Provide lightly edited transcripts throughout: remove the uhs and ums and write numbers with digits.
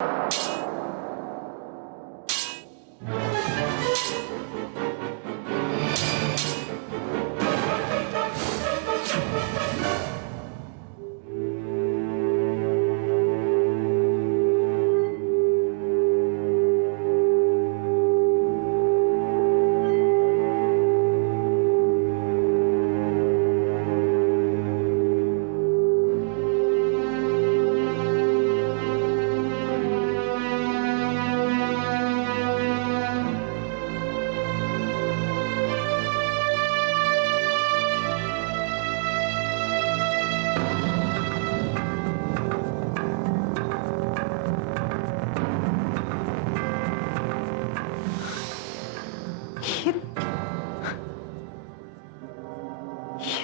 ये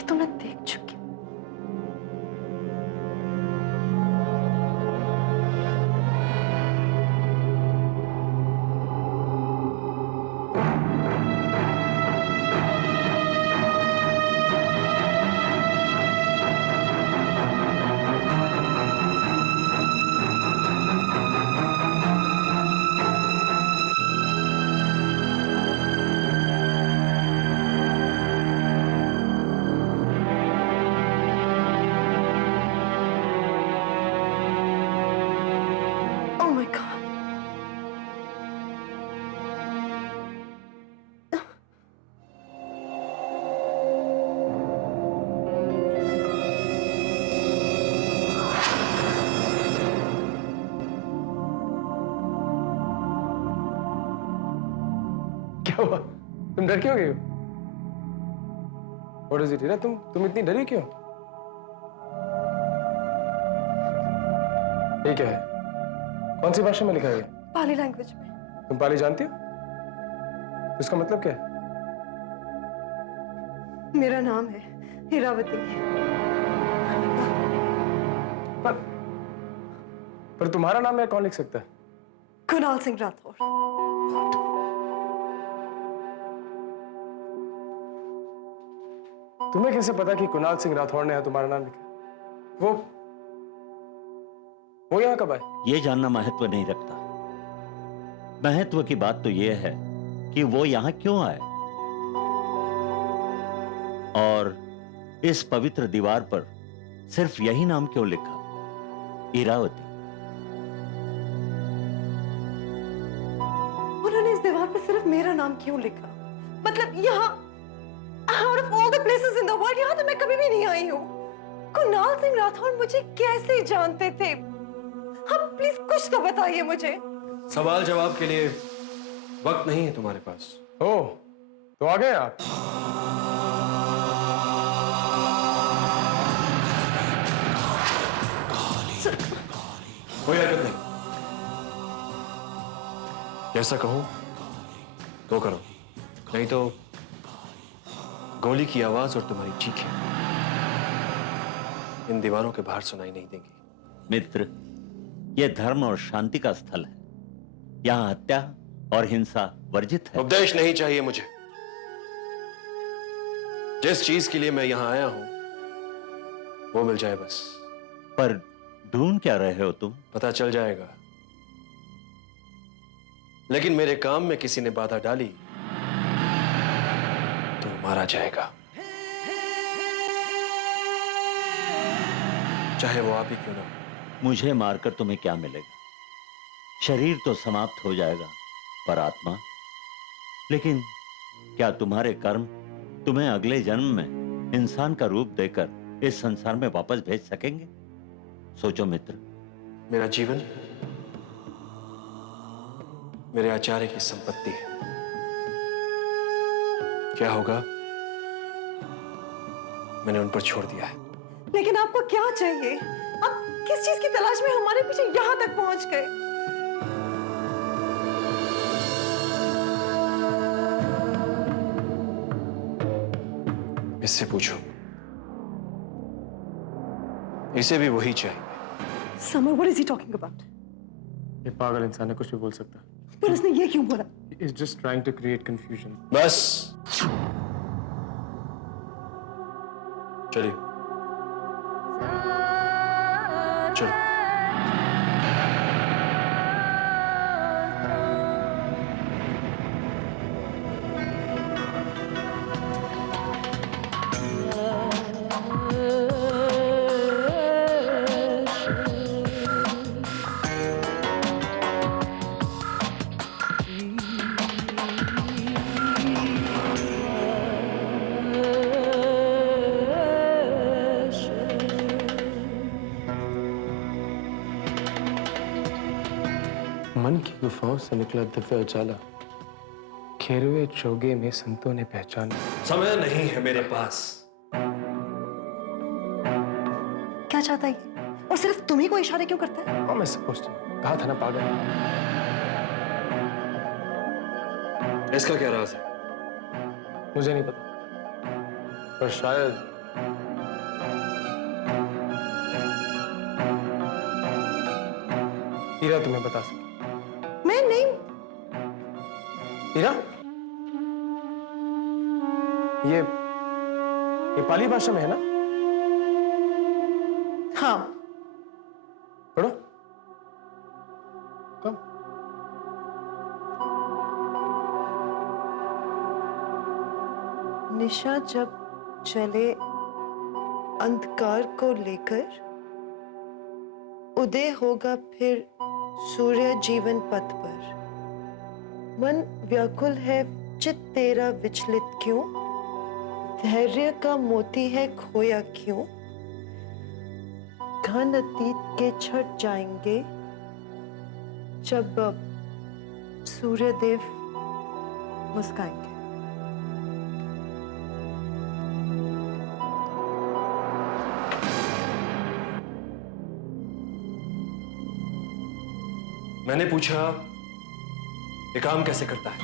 तो मैं देख चुकी। Oh my God. क्या हुआ? तुम डर क्यों गई हो? What is it, हीरा? तुम इतनी डरी क्यों? ये क्या है? कौन सी भाषा में लिखा है? पाली लैंग्वेज में। तुम पाली जानती हो? इसका मतलब क्या है? मेरा नाम है हीरावती। पर तुम्हारा नाम है कौन लिख सकता है? कुणाल सिंह राठौर। तुम्हें कैसे पता कि कुणाल सिंह राठौर ने तुम्हारा नाम लिखा? वो यहाँ कब आए? ये जानना महत्व नहीं रखता। महत्व की बात तो यह है कि वो यहां क्यों आए और इस पवित्र दीवार पर सिर्फ यही नाम क्यों लिखा, हीरावती। उन्होंने इस दीवार पर सिर्फ मेरा नाम क्यों लिखा? मतलब यहाँ out of all the places in the world, यहाँ तो मैं कभी भी नहीं आई हूँ। कुणाल सिंह राठौर मुझे कैसे जानते थे? हाँ प्लीज कुछ तो बताइए मुझे। सवाल जवाब के लिए वक्त नहीं है तुम्हारे पास। ओह, तो आ गए आप? कोई हरकत नहीं। जैसा कहूं तो करो, नहीं तो गोली की आवाज और तुम्हारी चीखें इन दीवारों के बाहर सुनाई नहीं देंगी। मित्र, यह धर्म और शांति का स्थल है। यहां हत्या और हिंसा वर्जित है। उपदेश नहीं चाहिए मुझे। जिस चीज के लिए मैं यहां आया हूं वो मिल जाए बस। पर ढूंढ क्या रहे हो तुम? पता चल जाएगा। लेकिन मेरे काम में किसी ने बाधा डाली तो मारा जाएगा, चाहे वो आप ही क्यों ना हो। मुझे मारकर तुम्हें क्या मिलेगा? शरीर तो समाप्त हो जाएगा, पर आत्मा? लेकिन क्या तुम्हारे कर्म तुम्हें अगले जन्म में इंसान का रूप देकर इस संसार में वापस भेज सकेंगे? सोचो मित्र। मेरा जीवन मेरे आचार्य की संपत्ति है। क्या होगा मैंने उन पर छोड़ दिया है। लेकिन आपको क्या चाहिए? आप किस चीज की तलाश में हमारे पीछे यहां तक पहुंच गए? इससे पूछो, इसे भी वही चाहिए। Summer, what is he talking about? ये पागल इंसान है, कुछ भी बोल सकता है। पर उसने ये क्यों बोला? He is just trying to create confusion. बस चलिए, चलो। मन की गुफाओं से निकला दिव्य उजाला, खेरुए चोगे में संतों ने पहचाना। समय नहीं है मेरे पास। क्या चाहता है ये? और सिर्फ तुम्ही को इशारे क्यों करता है? हाँ, मैं सपोज कहा था ना पागल। इसका क्या राज है? मुझे नहीं पता, पर शायद हीरा तुम्हें बता सके। मैं नहीं। हीरा, ये पाली भाषा में है ना? हाँ। पढ़ो। कब? निशा जब चले अंधकार को लेकर, उदय होगा फिर सूर्य जीवन पथ पर। मन व्याकुल है चित तेरा विचलित क्यों, धैर्य का मोती है खोया क्यों। घन अतीत के छट जाएंगे जब सूर्यदेव मुस्काएंगे। मैंने पूछा ये काम कैसे करता है?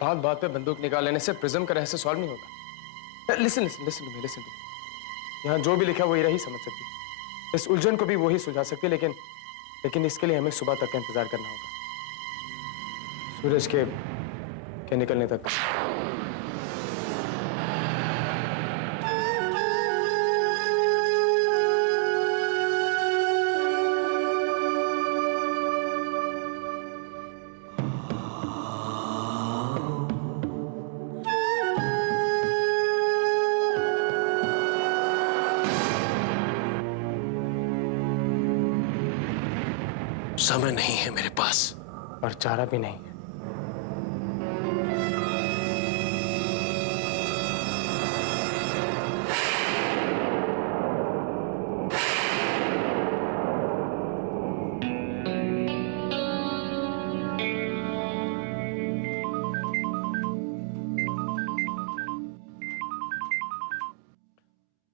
बात बात पे बंदूक निकाल लेने से प्रिज्म का रहस्य सॉल्व नहीं होगा। Listen listen listen to me, listen to me. यहाँ जो भी लिखा वो हीरा ही समझ सकती है। इस उलझन को भी वो ही सुलझा सकती है, लेकिन इसके लिए हमें सुबह तक का इंतजार करना होगा, सूरज के निकलने तक। समय नहीं है मेरे पास, और चारा भी नहीं।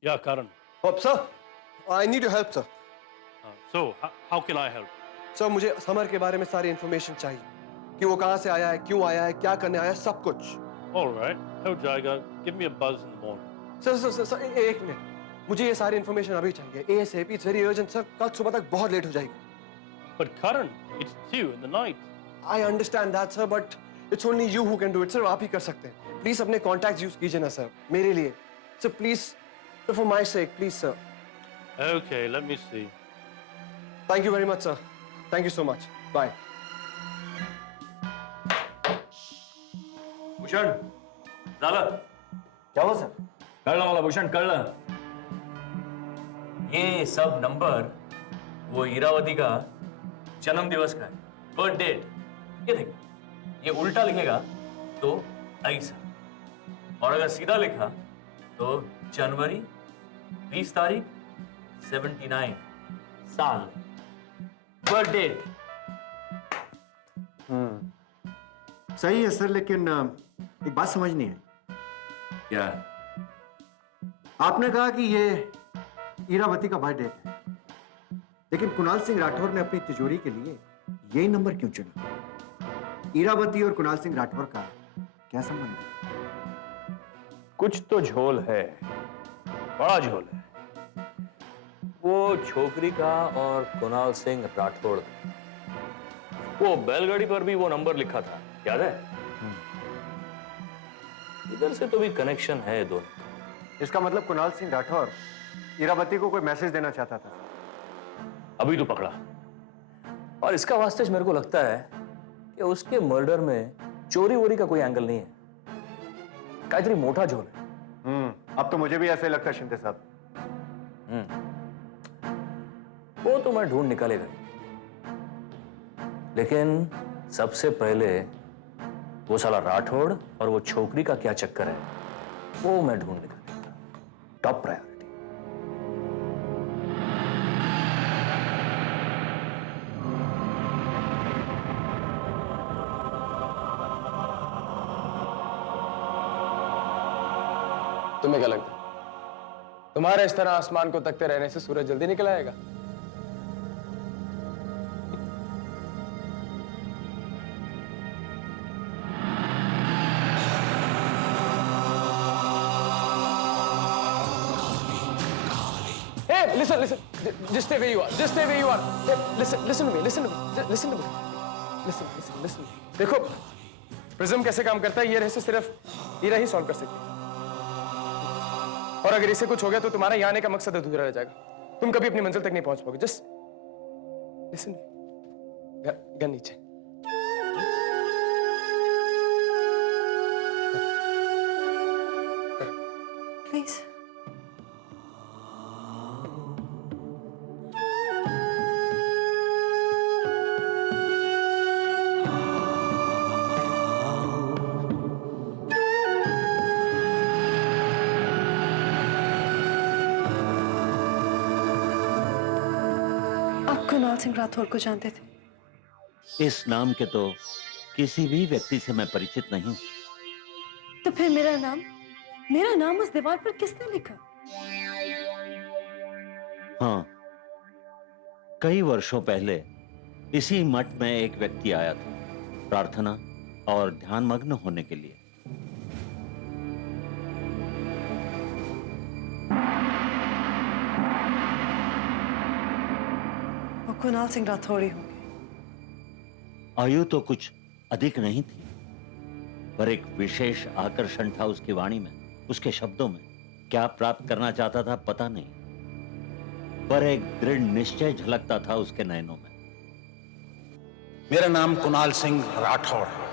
Yeah, Karan. Sir, I need your help, sir. How can I help? Sir, मुझे समर के बारे में सारी इंफॉर्मेशन चाहिए कि वो कहाँ से आया है, क्यों आया है, क्या करने आया है, सब कुछ। All right. हो जाएगा. Give me a buzz in the morning. Sir, एक मिनट, मुझे ये सारी इंफॉर्मेशन अभी चाहिए। ASAP, it's very urgent, sir. कल सुबह तक बहुत लेट हो जाएगी। But Karan, it's 2 in the night. I understand that, sir, but it's only you who can do it, sir। आप ही कर सकते हैं। प्लीज अपने कॉन्टैक्ट यूज कीजिए ना, सर, मेरे लिए। Sir please, for my sake, please, sir। Okay, let me see. Thank you very much, sir। Thank you so much। Bye। Bhushan झालं क्या हुआ, सर? कळलं मला भूषण कळलं ये सब नंबर वो इरावती का जन्म दिवस का है, बर्थ डेट। ये देख, ये उल्टा लिखेगा तो ऐसा, और अगर सीधा लिखा तो जनवरी 20 तारीख 79 साल बर्थ डेट। सही है सर, लेकिन एक बात समझ नहीं आई। क्या? आपने कहा कि ये इरावती का बर्थ डेट है, लेकिन कुणाल सिंह राठौर ने अपनी तिजोरी के लिए यही नंबर क्यों चुना? इरावती और कुणाल सिंह राठौर का क्या संबंध है? कुछ तो झोल है, बड़ा झोल है। वो छोकरी का और कुणाल सिंह राठौड़ का। वो बैलगाड़ी पर भी वो नंबर लिखा था, याद है? इधर से तो भी कनेक्शन है दोनों। इसका मतलब कुणाल सिंह राठौर इरावती को कोई मैसेज देना चाहता था। अभी तो पकड़ा। और इसका वास्ते मेरे को लगता है कि उसके मर्डर में चोरी वोरी का कोई एंगल नहीं है, कायतरी मोटा झोल है। अब तो मुझे भी ऐसे लगता है शिंदे साहब। वो तो मैं ढूंढ निकालेगा, लेकिन सबसे पहले वो साला राठौड़ और वो छोकरी का क्या चक्कर है वो मैं ढूंढ निकालेगा। Top priority. तुम्हें क्या लगता है तुम्हारे इस तरह आसमान को तकते रहने से सूरज जल्दी निकल आएगा? Hey, listen, listen. Just stay where you are. Just stay where you are. Hey, listen to me. Listen to me. Listen to me. Listen. देखो, प्रिज्म कैसे काम करता है ये रहस्य सिर्फ ईरा ही सॉल्व कर सकती है। और अगर इसे कुछ हो गया तो तुम्हारा यहाँ आने का मकसद अधूरा रह जाएगा। तुम कभी अपनी मंजिल तक नहीं पहुंच पाओगे। Just listen. गन नीचे। प्लीज। कुणाल सिंह राठौर को जानते थे? इस नाम के तो किसी भी व्यक्ति से मैं परिचित नहीं हूं। तो फिर मेरा नाम उस दीवार पर किसने लिखा? हाँ, कई वर्षों पहले इसी मठ में एक व्यक्ति आया था प्रार्थना और ध्यान मग्न होने के लिए। कुणाल सिंह राठौर ही होंगे। आयु तो कुछ अधिक नहीं थी, पर एक विशेष आकर्षण था उसकी वाणी में, उसके शब्दों में। क्या प्राप्त करना चाहता था पता नहीं, पर एक दृढ़ निश्चय झलकता था उसके नयनों में। मेरा नाम कुणाल सिंह राठौर है।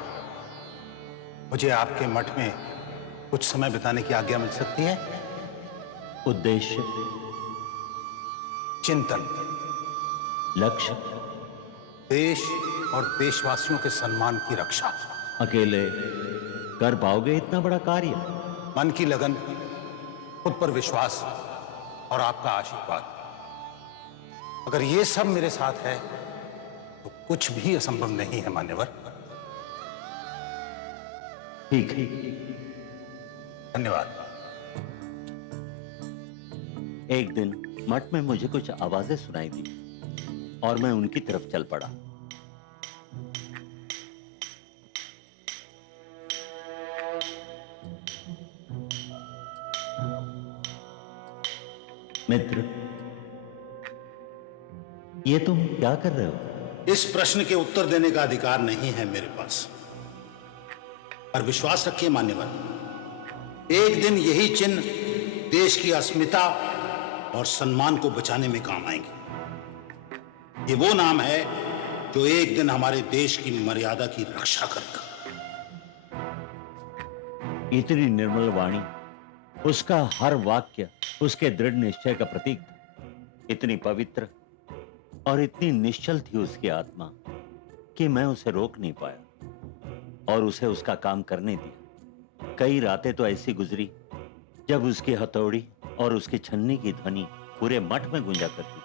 मुझे आपके मठ में कुछ समय बिताने की आज्ञा मिल सकती है? उद्देश्य, चिंतन, लक्ष्य, देश और देशवासियों के सम्मान की रक्षा। अकेले कर पाओगे इतना बड़ा कार्य? मन की लगन, खुद पर विश्वास और आपका आशीर्वाद, अगर ये सब मेरे साथ है तो कुछ भी असंभव नहीं है मान्यवर। ठीक है, धन्यवाद। एक दिन मठ में मुझे कुछ आवाजें सुनाई दी और मैं उनकी तरफ चल पड़ा। मित्र, ये तुम क्या कर रहे हो? इस प्रश्न के उत्तर देने का अधिकार नहीं है मेरे पास, पर विश्वास रखिए मान्यवर, एक दिन यही चिन्ह देश की अस्मिता और सम्मान को बचाने में काम आएंगे। ये वो नाम है जो एक दिन हमारे देश की मर्यादा की रक्षा करेगा। इतनी निर्मल वाणी, उसका हर वाक्य उसके दृढ़ निश्चय का प्रतीक था। इतनी पवित्र और इतनी निश्चल थी उसकी आत्मा कि मैं उसे रोक नहीं पाया और उसे उसका काम करने दिया। कई रातें तो ऐसी गुजरी जब उसकी हथौड़ी और उसकी छन्नी की ध्वनि पूरे मठ में गूंजा करती थी।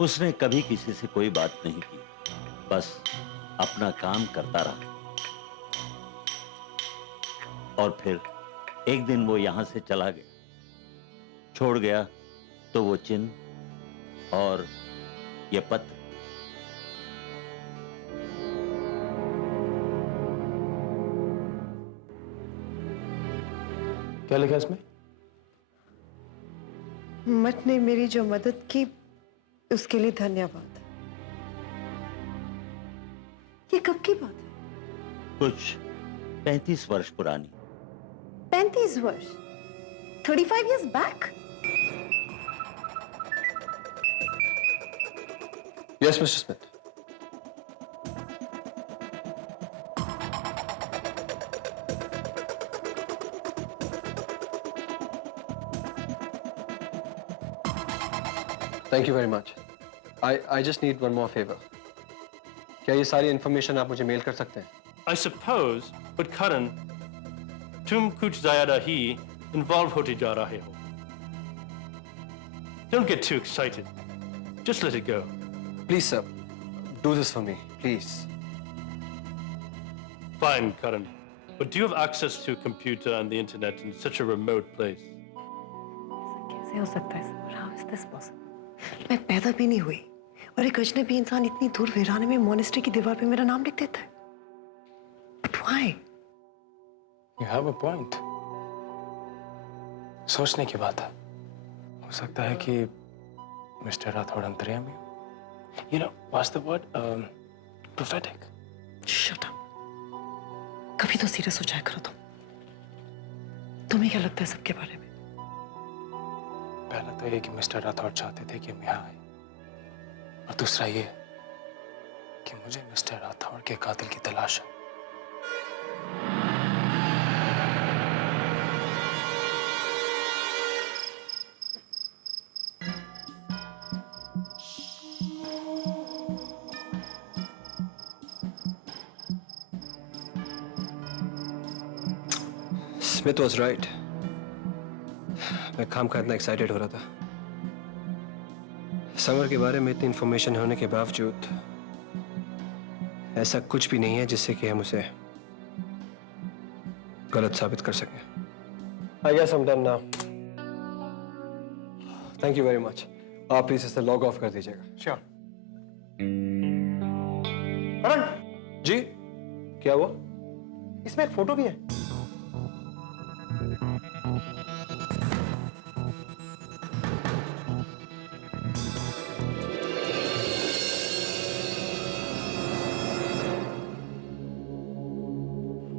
उसने कभी किसी से कोई बात नहीं की, बस अपना काम करता रहा। और फिर एक दिन वो यहां से चला गया, छोड़ गया तो वो चिन्ह और ये पत्र। क्या लिखा इसमें? मठ ने मेरी जो मदद की उसके लिए धन्यवाद। ये कब की बात है? कुछ 35 वर्ष पुरानी। 35 वर्ष? 35 years back? Yes, Mr. Smith. Thank you very much. I just need one more favor. क्या ये सारी information आप मुझे मेल कर सकते हैं? I suppose, but Karan, तुम कुछ ज़्यादा ही involved होते जा रहे हो. Don't get too excited. Just let it go. Please, sir, do this for me, please. Fine, Karan. But do you have access to a computer and the internet in such a remote place? कैसे हो सकता है sir? How is this possible? मैं पैदा भी नहीं हुई और एक अजनबी इंसान इतनी दूर वीराने में मोनेस्ट्री की दीवार पे मेरा नाम लिख देता है। But why? You have a point. सोचने की बात है। हो सकता है कि मिस्टर राठौड़ अंतर्यामी हो। You know, what's the word? Prophetic. Shut up. कभी तो सीरियस हो जाया करो तुम। तुम्हें क्या लगता है सबके बारे में? पहला तो ये कि मिस्टर राठौड़ चाहते थे कि हम यहाँ आए, और दूसरा ये कि मुझे मिस्टर राठौड़ के कातिल की तलाश है। Smith was right. मैं काम का इतना एक्साइटेड हो रहा था। समर के बारे में इतनी इंफॉर्मेशन होने के बावजूद ऐसा कुछ भी नहीं है जिससे कि हम उसे गलत साबित कर सकें। I guess I'm done now. Thank you very much. आप प्लीज इसे लॉग ऑफ कर दीजिएगा। Sure. करण जी, क्या हुआ? इसमें एक फोटो भी है।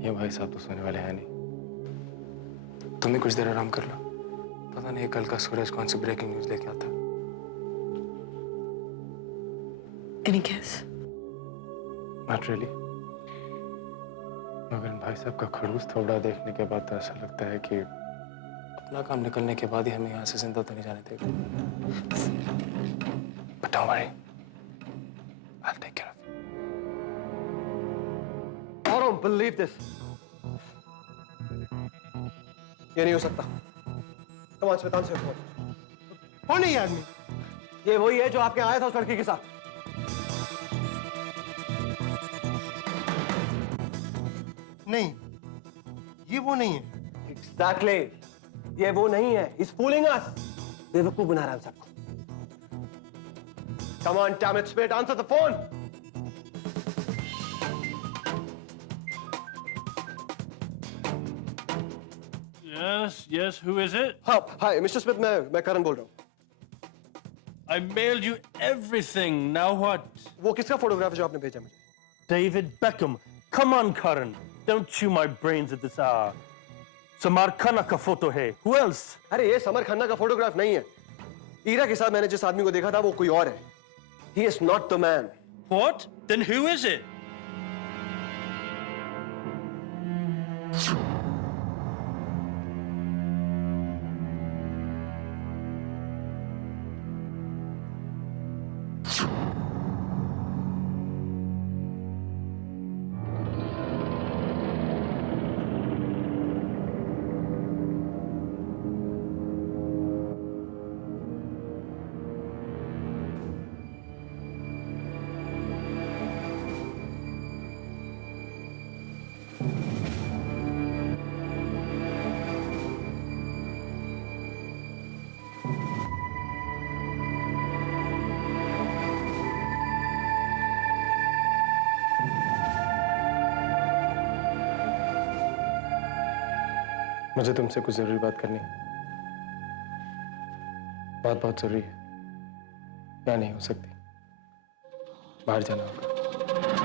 ये भाई साहब तो सोने वाले हैं नहीं। तुम भी कुछ देर आराम कर लो। पता नहीं कल का सूरज कौन सी ब्रेकिंग न्यूज लेके आता है। Any guess? Not really. मगर इन भाई साहब का खड़ूस थोड़ा देखने के बाद तो ऐसा लगता है कि अपना काम निकलने के बाद ही हमें यहाँ से जिंदा तो नहीं जाने देगा। But don't worry. I'll take care of it. I don't believe this. ये नहीं हो सकता। Come on, Smith, answer your phone. कौन है ये आदमी? ये वही है जो आपके आया था उस लड़की के साथ। नहीं, ये वो नहीं है। Exactly. ये वो नहीं है। He's fooling us. बेवकूफ बना रहा है हम सबको। Come on, damn it, Smith, answer the phone. Yes, who is it? हाँ, hi, Mr. Smith, मैं करण बोल रहा हूँ। I mailed you everything. Now what? वो किसका फोटोग्राफ है जो आपने भेजा मुझे? David Beckham. Come on, Karan. Don't chew my brains at this hour. Samar Khanna का फोटो है. Who else? अरे ये समर खन्ना का फोटोग्राफ नहीं है। ईरा के साथ मैंने जिस आदमी को देखा था वो कोई और है। He is not the man. What? Then who is it? मुझे तुमसे कुछ जरूरी बात करनी है। बात बहुत जरूरी है। या नहीं हो सकती। बाहर जाना होगा।